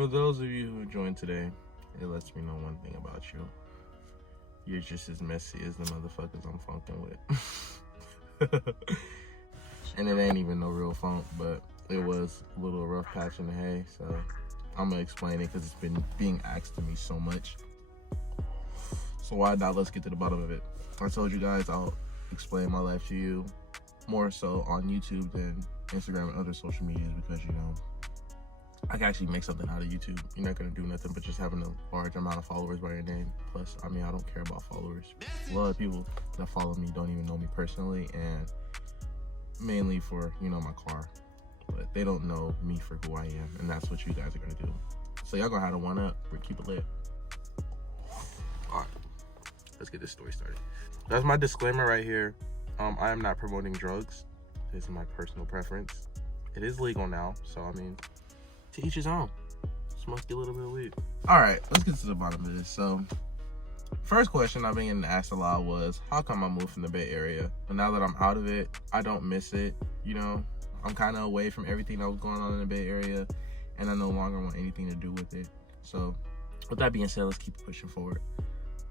For those of you who joined today, it lets me know one thing about you. You're just as messy as the motherfuckers I'm funking with. And it ain't even no real funk, but it was a little rough patch in the hay, so I'm gonna explain it because it's been being asked to me so much. So why not? Let's get to the bottom of it. I told you guys I'll explain my life to you more so on YouTube than Instagram and other social medias because, you know, I can actually make something out of YouTube. You're not gonna do nothing but just having a large amount of followers by your name. Plus, I mean, I don't care about followers. A lot of people that follow me don't even know me personally, and mainly for, you know, my car. But they don't know me for who I am, and that's what you guys are gonna do. So y'all gonna have to one up or keep it lit. All right, let's get this story started. That's my disclaimer right here. I am not promoting drugs. This is my personal preference. It is legal now, so I mean, to each his own. Smoke a little bit of weed. All right, let's get to the bottom of this. So, first question I've been getting asked a lot was, how come I moved from the Bay Area? But now that I'm out of it, I don't miss it. You know, I'm kind of away from everything that was going on in the Bay Area, and I no longer want anything to do with it. So, with that being said, let's keep pushing forward.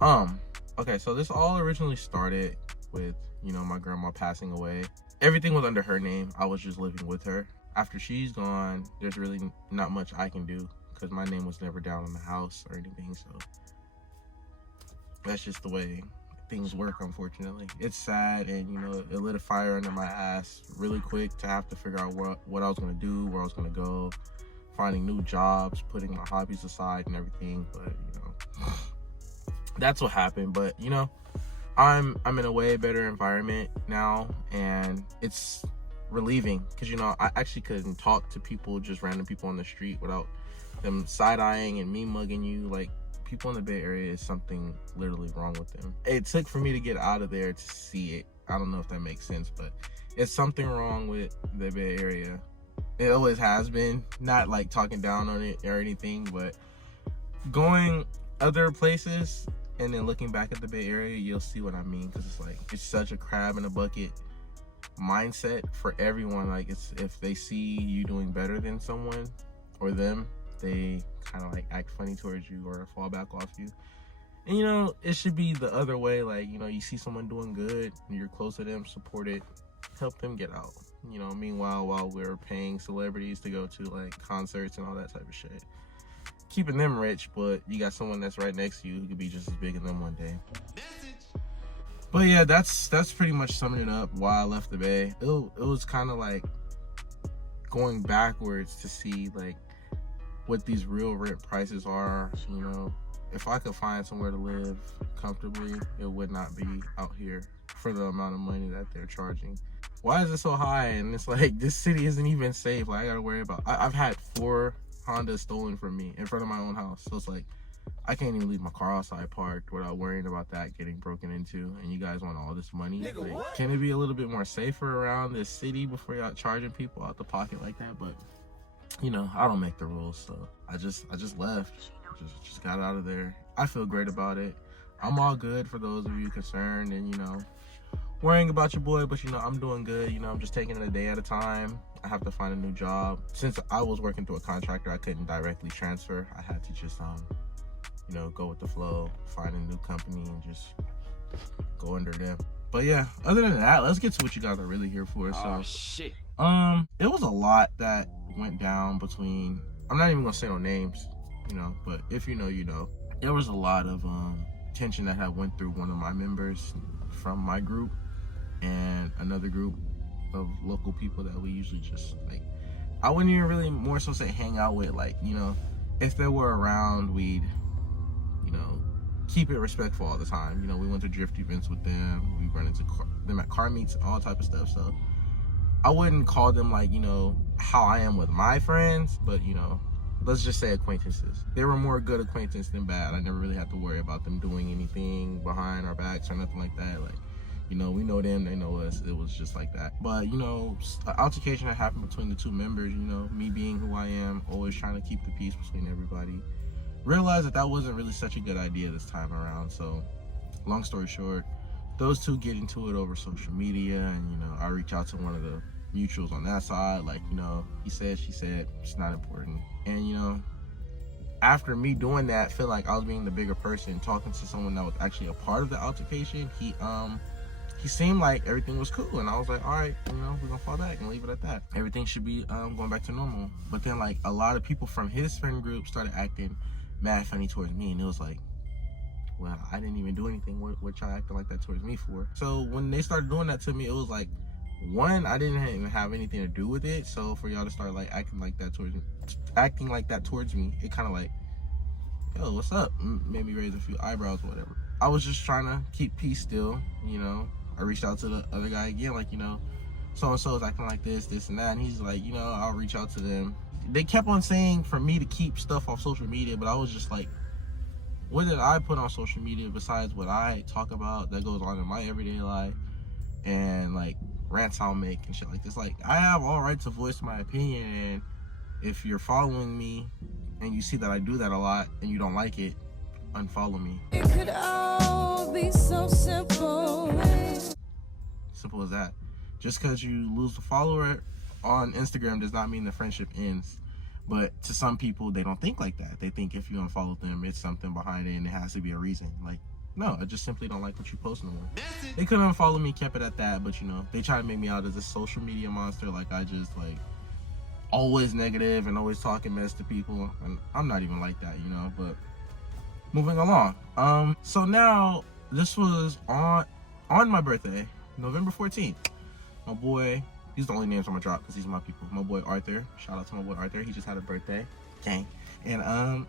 Okay, so this all originally started with, you know, my grandma passing away. Everything was under her name. I was just living with her. After she's gone, there's really not much I can do because my name was never down on the house or anything. So that's just the way things work, unfortunately. It's sad, and, you know, it lit a fire under my ass really quick to have to figure out what I was going to do, where I was going to go, finding new jobs, putting my hobbies aside and everything. But, you know, that's what happened. But, you know, I'm in a way better environment now, and it's relieving because, you know, I actually couldn't talk to people, just random people on the street, without them side-eyeing and me mugging you. Like, people in the Bay Area, is something literally wrong with them. It took for me to get out of there to see it. I don't know if that makes sense, but it's something wrong with the Bay Area. It always has been. Not like talking down on it or anything, but going other places and then looking back at the Bay Area, you'll see what I mean. Because it's like, it's such a crab in a bucket mindset for everyone. Like, it's, if they see you doing better than someone or them, they kind of like act funny towards you or fall back off you. And, you know, it should be the other way. Like, you know, you see someone doing good and you're close to them, support it, help them get out. You know, meanwhile, while we're paying celebrities to go to like concerts and all that type of shit, keeping them rich, but you got someone that's right next to you who could be just as big as them one day. But yeah, that's pretty much summing it up why I left the Bay. It was kind of like going backwards to see like what these real rent prices are. You know, if I could find somewhere to live comfortably, it would not be out here for the amount of money that they're charging. Why is it so high? And it's like, this city isn't even safe. Like, I gotta worry about, I've had 4 Hondas stolen from me in front of my own house. So it's like, I can't even leave my car outside parked without worrying about that getting broken into. And you guys want all this money? Like, can it be a little bit more safer around this city before y'all charging people out the pocket like that? But, you know, I don't make the rules, so I just left. Just got out of there. I feel great about it. I'm all good for those of you concerned and, you know, worrying about your boy, but, you know, I'm doing good. You know, I'm just taking it a day at a time. I have to find a new job. Since I was working through a contractor, I couldn't directly transfer. I had to just, you know, go with the flow, find a new company, and just go under them. But yeah, other than that, let's get to what you guys are really here for. So, oh shit. It was a lot that went down between, I'm not even gonna say no names, you know, but if you know, you know. There was a lot of tension that had went through one of my members from my group and another group of local people that we usually just, like, I wouldn't even really more so say hang out with. Like, you know, if they were around, we'd, you know, keep it respectful all the time. You know, we went to drift events with them, we run into them at car meets, all type of stuff. So I wouldn't call them like, you know, how I am with my friends, but, you know, let's just say acquaintances. They were more good acquaintance than bad. I never really had to worry about them doing anything behind our backs or nothing like that. Like, you know, we know them, they know us. It was just like that. But, you know, an altercation that happened between the 2 members, you know, me being who I am, always trying to keep the peace between everybody, realized that that wasn't really such a good idea this time around. So, long story short, those 2 get into it over social media, and, you know, I reach out to one of the mutuals on that side, like, you know, he said, she said, it's not important. And, you know, after me doing that, feel like I was being the bigger person, talking to someone that was actually a part of the altercation, he seemed like everything was cool, and I was like, all right, you know, we're gonna fall back and leave it at that. Everything should be going back to normal. But then like a lot of people from his friend group started acting mad funny towards me, and it was like, well, I didn't even do anything. What y'all acting like that towards me for? So when they started doing that to me, it was like, one, I didn't even have anything to do with it. So for y'all to start like acting like that towards me, it kind of like, yo, what's up? Made me raise a few eyebrows or whatever. I was just trying to keep peace still, you know. I reached out to the other guy again, like, you know, so-and-so is acting like this and that. And he's like, you know, I'll reach out to them. They kept on saying for me to keep stuff off social media, but I was just like, what did I put on social media besides what I talk about that goes on in my everyday life and like rants I'll make and shit like this? Like, I have all right to voice my opinion, and if you're following me and you see that I do that a lot and you don't like it, unfollow me. It could all be so simple. Simple as that. Just because you lose a follower on Instagram does not mean the friendship ends. But to some people, they don't think like that. They think if you unfollow them, it's something behind it and it has to be a reason. Like, no, I just simply don't like what you post no more. They couldn't unfollow me, kept it at that, but you know, they try to make me out as a social media monster, like I just like always negative and always talking mess to people, and I'm not even like that, you know. But moving along, so now this was on my birthday, November 14th. My boy, he's the only names I'm gonna drop because he's my people. My boy Arthur, shout out to my boy Arthur, he just had a birthday, gang. And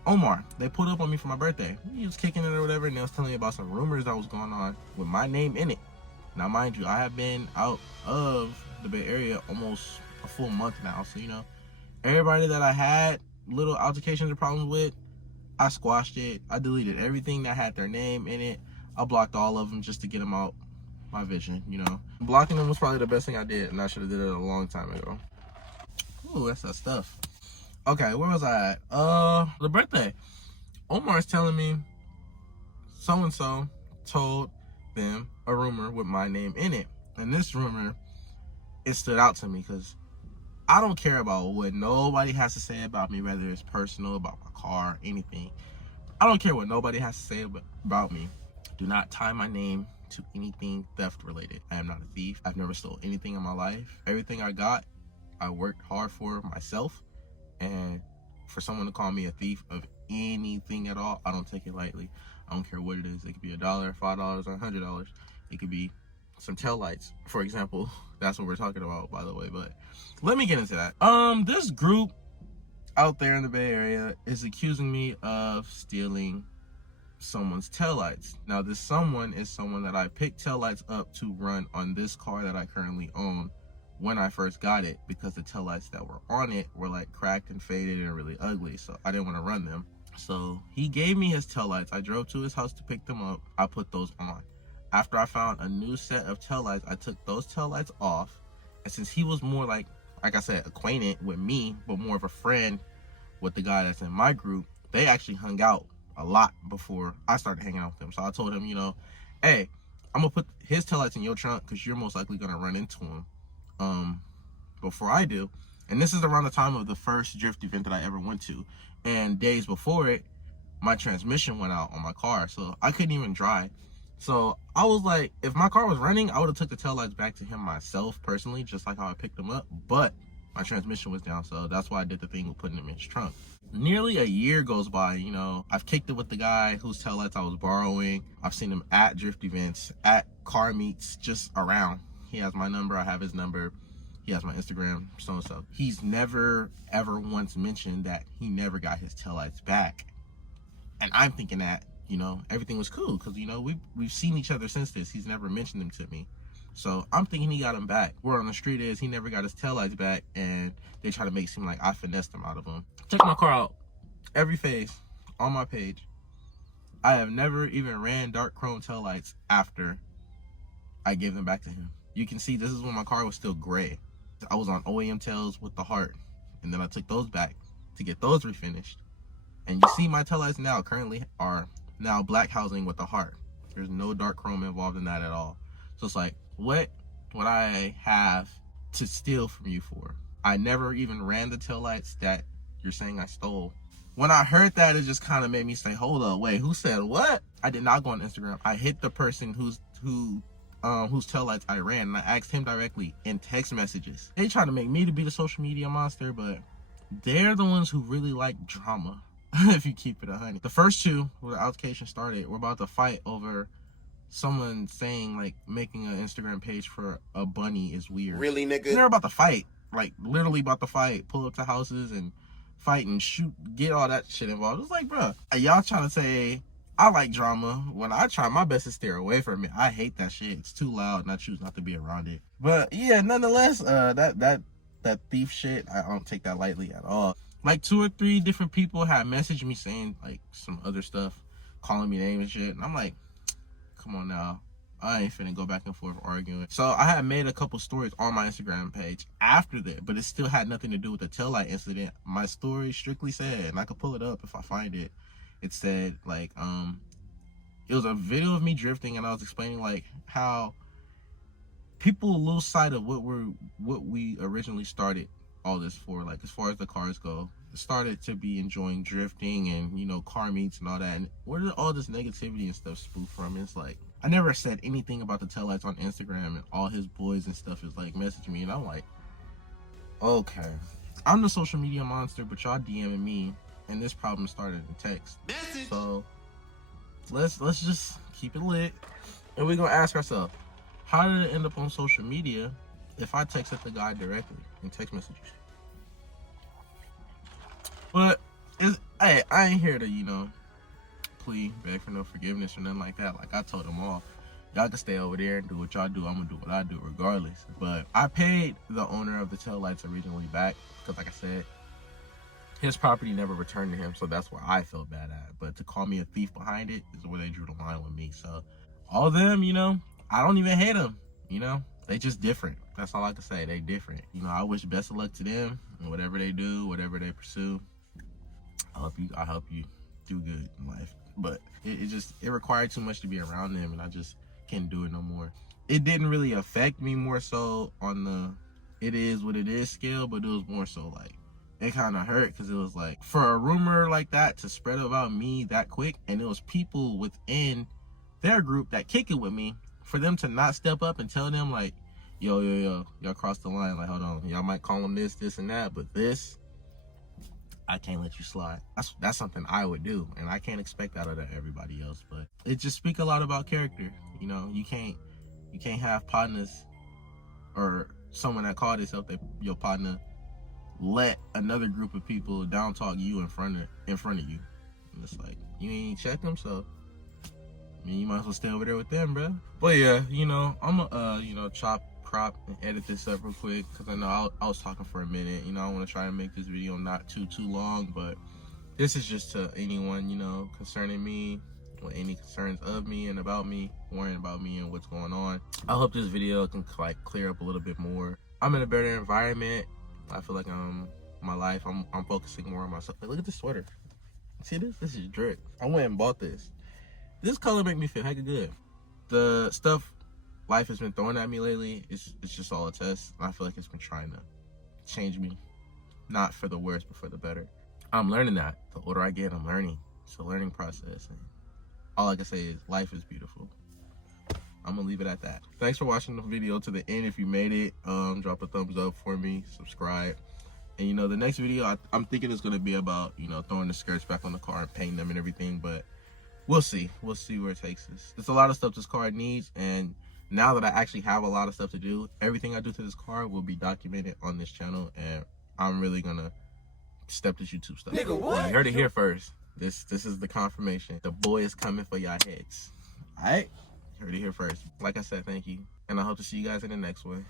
Omar, they pulled up on me for my birthday. He was kicking it or whatever, and they was telling me about some rumors that was going on with my name in it. Now, mind you, I have been out of the Bay Area almost a full month now, so you know, everybody that I had little altercations or problems with, I squashed it. I deleted everything that had their name in it. I blocked all of them just to get them out my vision, you know. Blocking them was probably the best thing I did, and I should have did it a long time ago. Ooh, that's that stuff. Okay, where was I at? The birthday. Omar's telling me so-and-so told them a rumor with my name in it. And this rumor, it stood out to me because I don't care about what nobody has to say about me, whether it's personal, about my car, anything. I don't care what nobody has to say about me. Do not tie my name to anything theft related. I am not a thief. I've never stole anything in my life. Everything I got, I worked hard for myself. And for someone to call me a thief of anything at all, I don't take it lightly. I don't care what it is. It could be $1, $5, or $100. It could be some taillights, for example. That's what we're talking about, by the way. But let me get into that. This group out there in the Bay Area is accusing me of stealing someone's taillights. Now, this someone is someone that I picked taillights up to run on this car that I currently own when I first got it, because the taillights that were on it were like cracked and faded and really ugly, so I didn't want to run them. So he gave me his taillights. I drove to his house to pick them up. I put those on. After I found a new set of taillights, I took those taillights off, and since he was more like I said, acquainted with me, but more of a friend with the guy that's in my group, they actually hung out a lot before I started hanging out with them. So I told him, you know, hey, I'm gonna put his taillights in your trunk because you're most likely gonna run into him before I do. And this is around the time of the first drift event that I ever went to, and days before it, my transmission went out on my car, so I couldn't even drive. So I was like, if my car was running, I would have took the taillights back to him myself personally, just like how I picked them up, but my transmission was down, so that's why I did the thing with putting them in his trunk. Nearly a year goes by, you know, I've kicked it with the guy whose taillights I was borrowing. I've seen him at drift events, at car meets, just around. He has my number, I have his number. He has my Instagram, so. He's never, ever once mentioned that he never got his taillights back. And I'm thinking that, you know, everything was cool, because, you know, we've seen each other since this. He's never mentioned them to me. So I'm thinking he got him back. Word on the street is he never got his taillights back, and they try to make it seem like I finessed him out of them. Check my car out. Every phase on my page. I have never even ran dark chrome taillights after I gave them back to him. You can see this is when my car was still gray. I was on OEM tails with the heart, and then I took those back to get those refinished. And you see my taillights now currently are now black housing with the heart. There's no dark chrome involved in that at all. So it's like, what would I have to steal from you for? I never even ran the taillights that you're saying I stole. When I heard that, it just kind of made me say, hold up, wait, who said what? I did not go on Instagram. I hit the person whose taillights I ran, and I asked him directly in text messages. They trying to make me to be the social media monster, but they're the ones who really like drama. If you keep it 100. The first two, where the altercation started, were about to fight over someone saying, like, making an Instagram page for a bunny is weird. Really, nigga? And they're about to fight. Like, literally about to fight. Pull up to houses and fight and shoot. Get all that shit involved. It's like, bro, y'all trying to say I like drama when I try my best to steer away from it. I hate that shit. It's too loud and I choose not to be around it. But, yeah, nonetheless, that thief shit, I don't take that lightly at all. Like 2 or 3 different people had messaged me saying, like, some other stuff, calling me names and shit. And I'm like, come on now, I ain't finna go back and forth arguing. So I had made a couple stories on my Instagram page after that, but it still had nothing to do with the taillight incident. My story strictly said, and I could pull it up if I find it, it said, like, it was a video of me drifting, and I was explaining, like, how people lose sight of what we originally started all this for. Like, as far as the cars go, it started to be enjoying drifting and, you know, car meets and all that. And where did all this negativity and stuff spoof from? It's like, I never said anything about the taillights on Instagram, and all his boys and stuff is like messaging me, and I'm like, okay, I'm the social media monster, but y'all DMing me, and this problem started in text. So let's just keep it lit, and we're gonna ask ourselves, how did it end up on social media if I texted the guy directly in text messages? But hey, I ain't here to, you know, plea, beg for no forgiveness or nothing like that. Like, I told them all, y'all can stay over there and do what y'all do. I'm gonna do what I do regardless. But I paid the owner of the taillights originally back because, like I said, his property never returned to him, so that's where I felt bad at. But to call me a thief behind it is where they drew the line with me. So all of them, you know, I don't even hate them, you know, they just different. That's all I can say. They different. You know, I wish best of luck to them and whatever they do, whatever they pursue. I hope you do good in life. But it required too much to be around them, and I just can't do it no more. It didn't really affect me more so on the it is what it is scale, but it was more so like, it kind of hurt because it was like, for a rumor like that to spread about me that quick, and it was people within their group that kick it with me, for them to not step up and tell them, like, yo, y'all crossed the line. Like, hold on, y'all might call them this, and that, but this, I can't let you slide. That's something I would do, and I can't expect that out of everybody else. But it just speaks a lot about character. You know, you can't have partners or someone that called itself your partner let another group of people down talk you in front of you. And it's like, you ain't check them, so I mean, you might as well stay over there with them, bro. But yeah, you know, I'm gonna you know, chop, crop, and edit this up real quick, because I know I was talking for a minute. You know, I want to try to make this video not too long, but this is just to anyone, you know, concerning me, or any concerns of me and about me, worrying about me and what's going on. I hope this video can, like, clear up a little bit more. I'm in a better environment. I feel like my life, I'm focusing more on myself. Hey, look at this sweater. See this? This is drip. I went and bought this. This color make me feel hecka good. The stuff life has been throwing at me lately, it's just all a test. I feel like it's been trying to change me, not for the worse, but for the better. I'm learning that. The older I get, I'm learning. It's a learning process. And all I can say is life is beautiful. I'm gonna leave it at that. Thanks for watching the video to the end. If you made it, drop a thumbs up for me, subscribe. And, you know, the next video, I'm thinking it's gonna be about, you know, throwing the skirts back on the car and painting them and everything, but we'll see where it takes us. There's a lot of stuff this car needs, and now that I actually have a lot of stuff to do, everything I do to this car will be documented on this channel, and I'm really gonna step this YouTube stuff. Nigga, what? You heard it here first. This is the confirmation. The boy is coming for y'all heads. All right? You heard it here first. Like I said, thank you, and I hope to see you guys in the next one.